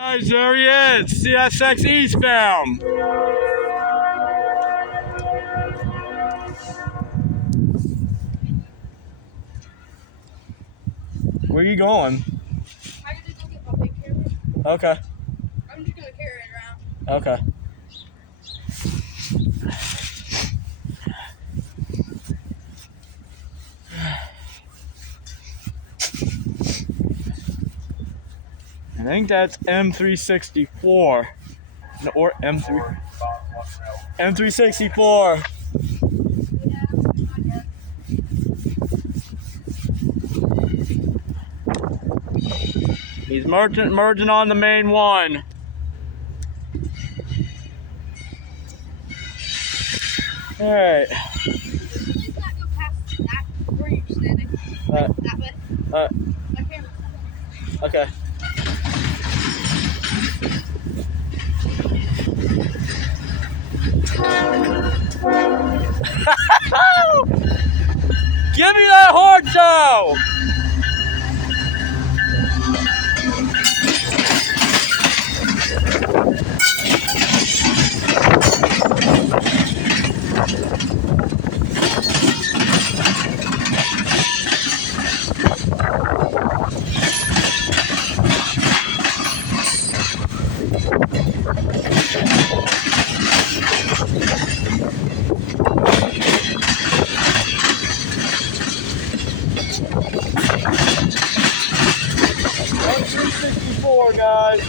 Guys, there he is, CSX eastbound. Where are you going? I gotta go get my big camera. Okay. I'm just gonna carry it around. Okay. I think that's M364 or M364. He's merging on the main one. All right. Please not go past that where you're standing. That way. My camera's not Okay. Give me that hard toe! M364, guys.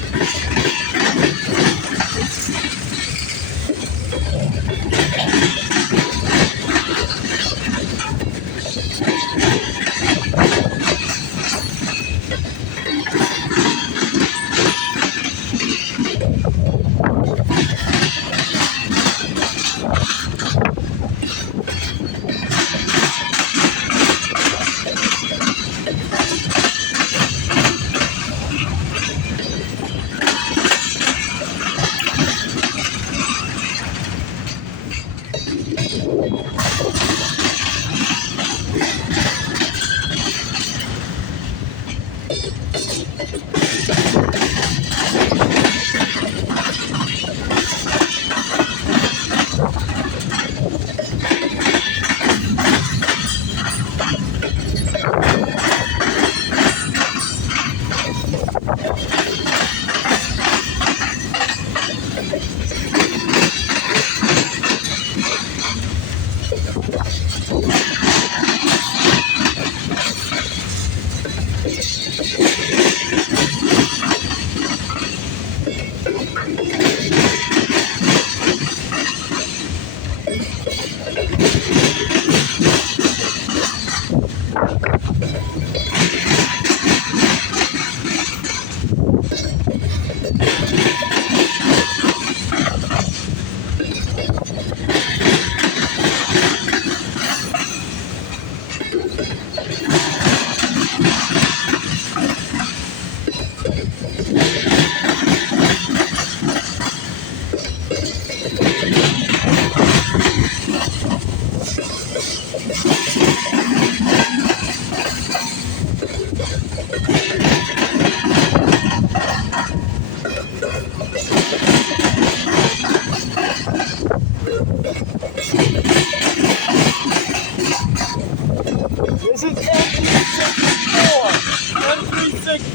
This is M364.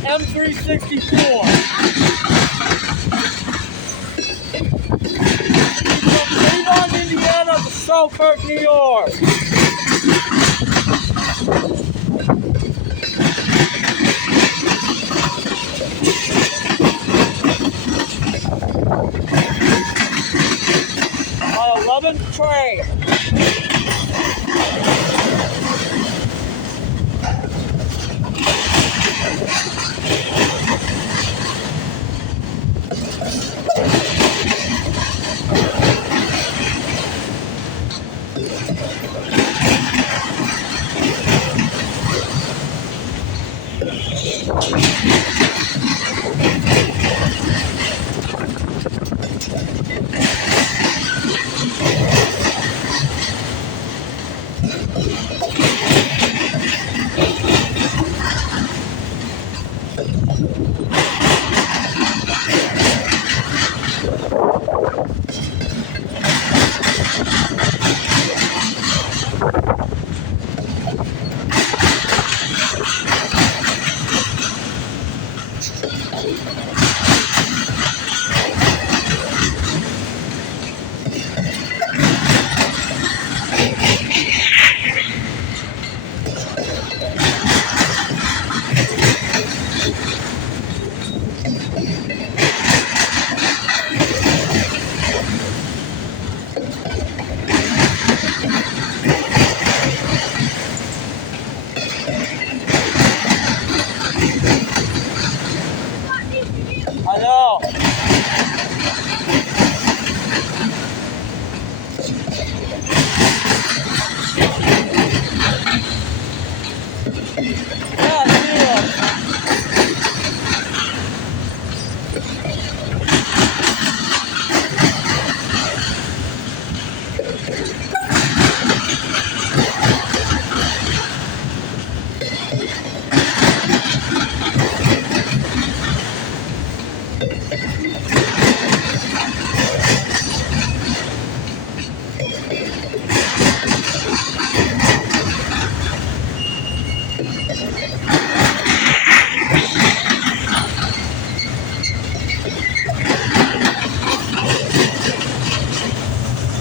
M364. From Marion, Indiana to Selkirk, New York. On 11th train. I know. Yeah, see ya.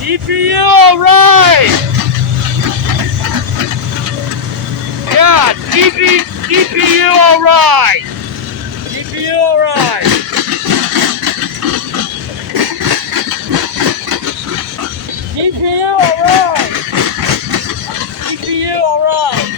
GPU alright! Yeah, GPU alright! GPU alright! GPU alright! GPU alright!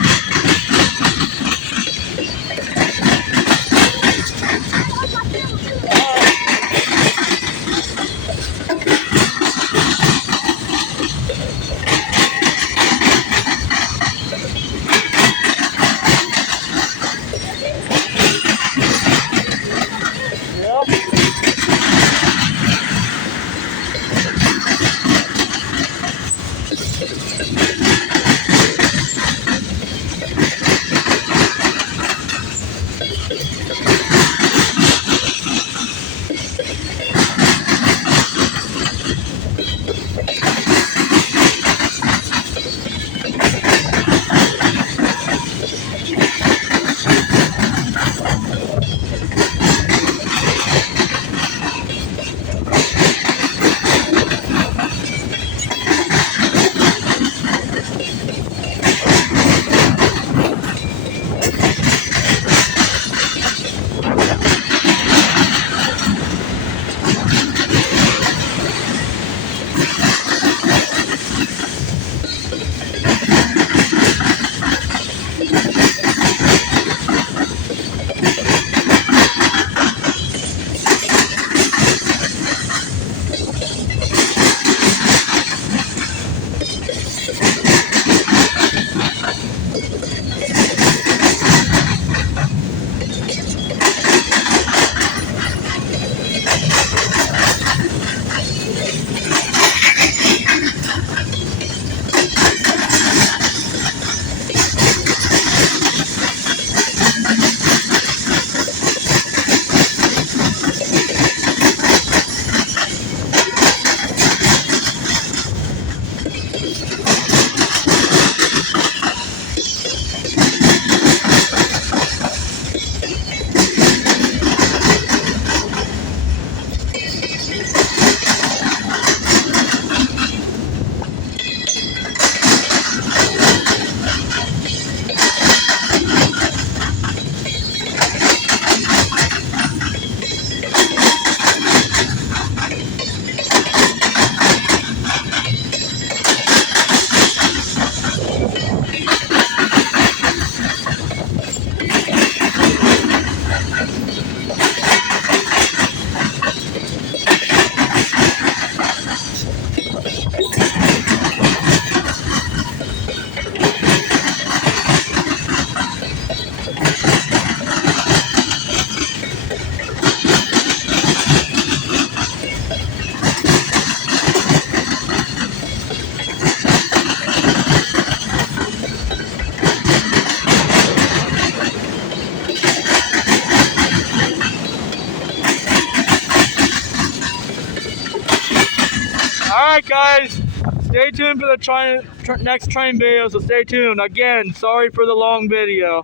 Alright guys, stay tuned for the next train video, so stay tuned. Again, sorry for the long video.